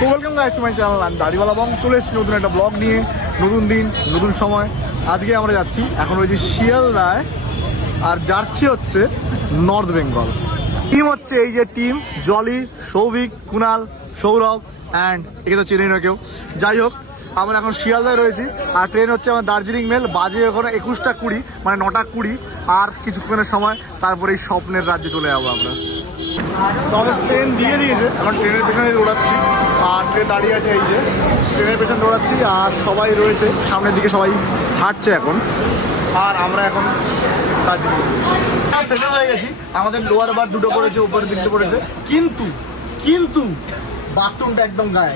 So welcome guys to my channel. আমি দাড়িওয়ালা বং চলে এসেছি নতুন একটা ব্লগ নিয়ে, নতুন দিন নতুন সময়। আজকে আমরা যাচ্ছি, এখন রয়েছি শিয়ালদায়, আর যাচ্ছি হচ্ছে নর্থ বেঙ্গল। টিম হচ্ছে এই যে টিম, জলি, সৌভিক, কুনাল, সৌরভ অ্যান্ড একে তো চেনেই না কেউ। যাই হোক, আমরা এখন শিয়ালদায় রয়েছি আর ট্রেন হচ্ছে আমার দার্জিলিং মেল। বাজে এখন 21টা 20, মানে 9টা 20, আর কিছুক্ষণের সময় তারপরে এই স্বপ্নের রাজ্যে চলে যাবো আমরা। তো আমাদের ট্রেন দিয়ে দিয়েছে, এখন ট্রেনের পেছনে দৌড়াচ্ছি আর ট্রেন দাঁড়িয়ে আছে এই যে ট্রেনের পেছনে দৌড়াচ্ছি আর সবাই রয়েছে সামনের দিকে, সবাই হাঁটছে এখন, আর আমরা এখন দার্জিলিং সেটেল হয়ে গেছি। আমাদের লোয়ার বার 2টো পড়েছে, উপরের 3টে পড়েছে, কিন্তু কিন্তু বাথরুমটা একদম গায়ে।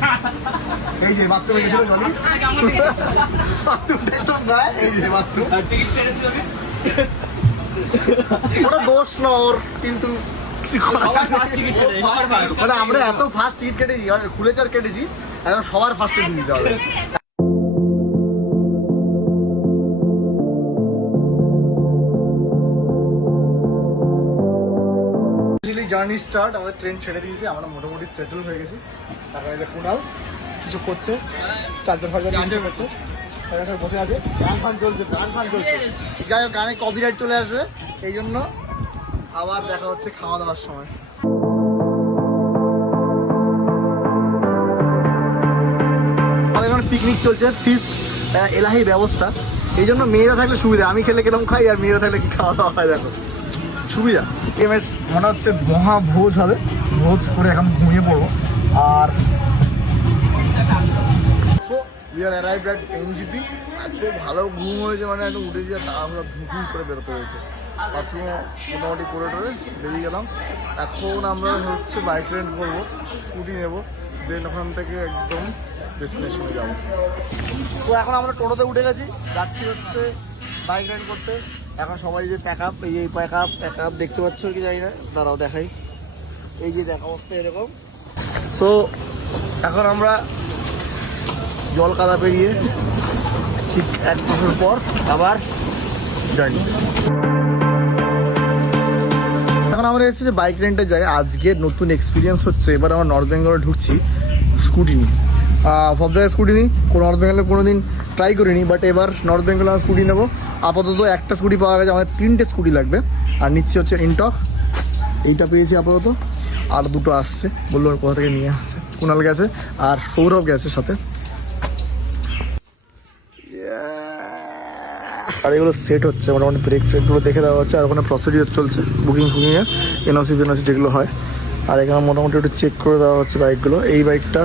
এই যে বাথরুমে গেছিল জলি, বাথরুমটা একদম গায়ে। এই যে বাথরুম, ওটা দোষ না ওর, কিন্তু মানে আমরা এত ফাস্ট টিকিট কেটেছি, খুলেছি আর কেটেছি, এখন সবার ফার্স্টে দিয়ে দিতে হবে। জার্নি স্টার্ট, আমাদের ট্রেন ছেড়ে দিয়েছে, আমরা মোটামুটি সেটেল হয়ে গেছি। তারপরে যে কুনাল কিছু করছে, চার্জার ফার্জার নিচে করছে, বসে আছে, গান ফান চলছে, গান ফান চলছে। যাই হোক, গানে কপিরাইট চলে আসবে, এই জন্য আবার দেখা হচ্ছে খাওয়া দাওয়ার সময়। আমাদের এখন পিকনিক চলছে, ফিস্ট, এলাহি ব্যবস্থা। এই জন্য মেয়েরা থাকলে সুবিধা, আমি খেলে কেরম খাই আর মেয়েরা থাকলে কি খাওয়া দাওয়া হয়, দেখো সুবিধা। এমএস মনে হচ্ছে মহা ভোজ হবে, ভোজ করে এখন ঘুমিয়ে পড়বো। আর so we are arrived at NJP. এত ভালো ঘুম হয়েছে, মানে একটু উঠেছি আর তাড়াহুড়া ধুম করে বেরোতে হয়েছে। বাথরুমও মোটামুটি করে টোরে বেরিয়ে গেলাম। এখন আমরা হচ্ছে বাইক রেন্ট করবো, স্কুটি নেবো, দেন ওখান থেকে একদম ডেস্টিনেশনে যাবো। তো এখন আমরা টোটোতে উঠে গেছি, যাচ্ছি হচ্ছে বাইক রাইড করতে। এখন সবাই যে প্যাক আপ, এই প্যাক আপ দেখতে পাচ্ছ কি জানি না, দাঁড়াও দেখাই। এই যে দেখা অবস্থা এরকম। সো এখন আমরা জল কাদা পেরিয়ে ঠিক 1 বছর পর আবার জার্নি। এখন আমরা এসেছি যে বাইক রেন্টের জায়গায়। আজকে নতুন এক্সপিরিয়েন্স হচ্ছে, এবার আমরা নর্থ বেঙ্গলে ঢুকছি স্কুটি নিয়ে। সব জায়গায় স্কুটি নিই, নর্থ বেঙ্গলে কোনো দিন ট্রাই করিনি, বাট এবার নর্থ বেঙ্গলে আমরা স্কুটি নেবো। আপাতত একটা স্কুটি পাওয়া গেছে, আমাদের 3টে স্কুটি লাগবে। আর নিচ্ছি হচ্ছে ইনটক, এইটা পেয়েছি আপাতত, আর 2টো আসছে, বললো কোথা থেকে নিয়ে আসছে। কুনাল গেছে আর সৌরভ গেছে সাথে। আর এগুলো সেট হচ্ছে, মোটামুটি ব্রেক ফ্রেকগুলো দেখে দেওয়া হচ্ছে, আর ওখানে প্রসিডিওর চলছে বুকিং ফুকিংয়ে, এনওসি যেগুলো হয়। আর এখানে মোটামুটি একটু চেক করে দেওয়া হচ্ছে বাইকগুলো। এই বাইকটা